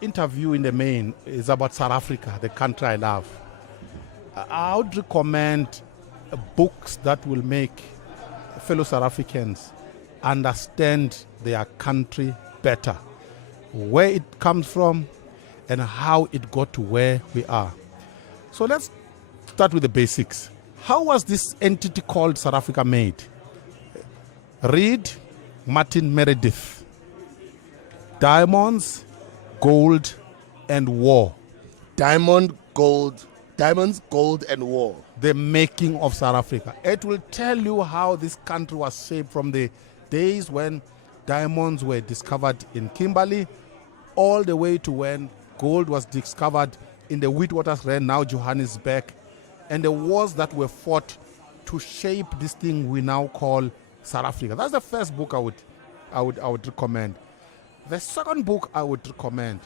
Interview in the main is about South Africa, the country I love. I would recommend books that will make fellow South Africans understand their country better, where it comes from and how it got to where we are. So let's start with the basics. How was this entity called South Africa made? Read Martin Meredith. Diamonds, gold, and war. Diamonds, gold, and war. The making of South Africa. It will tell you how this country was shaped from the days when diamonds were discovered in Kimberley all the way to when gold was discovered in the Witwatersrand, now Johannesburg, and the wars that were fought to shape this thing we now call South Africa. That's the first book I would recommend. The second book I would recommend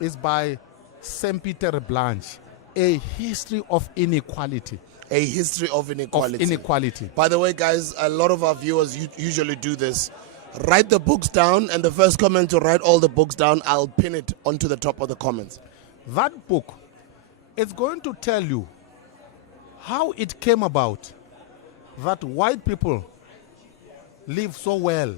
is by Sampie Terreblanche, A History of Inequality. A History of Inequality. Inequality. By the way, guys, a lot of our viewers usually do this. Write the books down, and the first comment to write all the books down, I'll pin it onto the top of the comments. That book is going to tell you how it came about that white people live so well.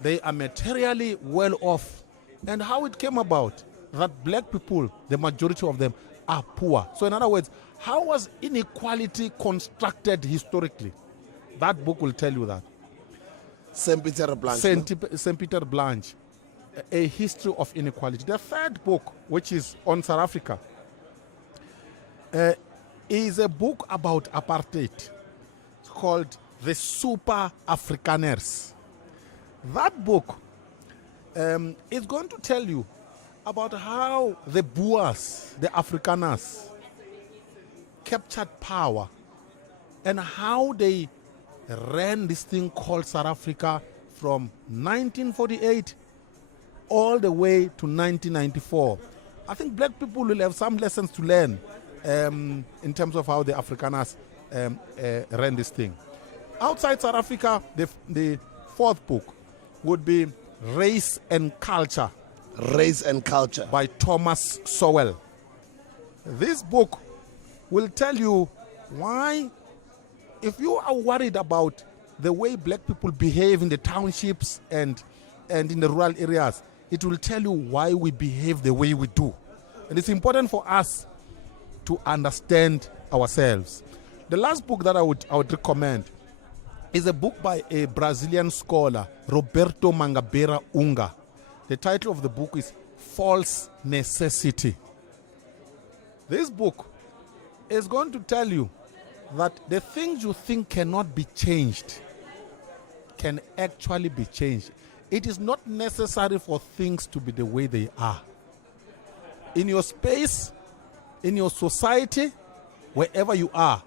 They are materially well off. And how it came about that black people, the majority of them, are poor. So in other words, how was inequality constructed historically? That book will tell you that. Sampie Terreblanche. Sampie Terreblanche, A History of Inequality. The third book, which is on South Africa, is a book about apartheid. It's called The Super Afrikaners. That book is going to tell you about how the Boers, the Afrikaners, captured power and how they ran this thing called South Africa from 1948 all the way to 1994. I think black people will have some lessons to learn in terms of how the Afrikaners ran this thing. Outside South Africa, the fourth book would be Race and Culture. Race and Culture. By Thomas Sowell. This book will tell you why, if you are worried about the way black people behave in the townships and in the rural areas, it will tell you why we behave the way we do. And it's important for us to understand ourselves. The last book that I would recommend is a book by a Brazilian scholar, Roberto Mangabeira Unger. The title of the book is False Necessity. This book is going to tell you that the things you think cannot be changed can actually be changed. It is not necessary for things to be the way they are. In your space, in your society, wherever you are,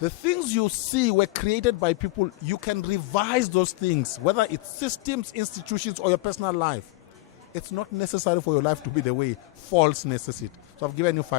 the things you see were created by people. You can revise those things, whether it's systems, institutions, or your personal life. It's not necessary for your life to be the way. False necessity. So I've given you 5.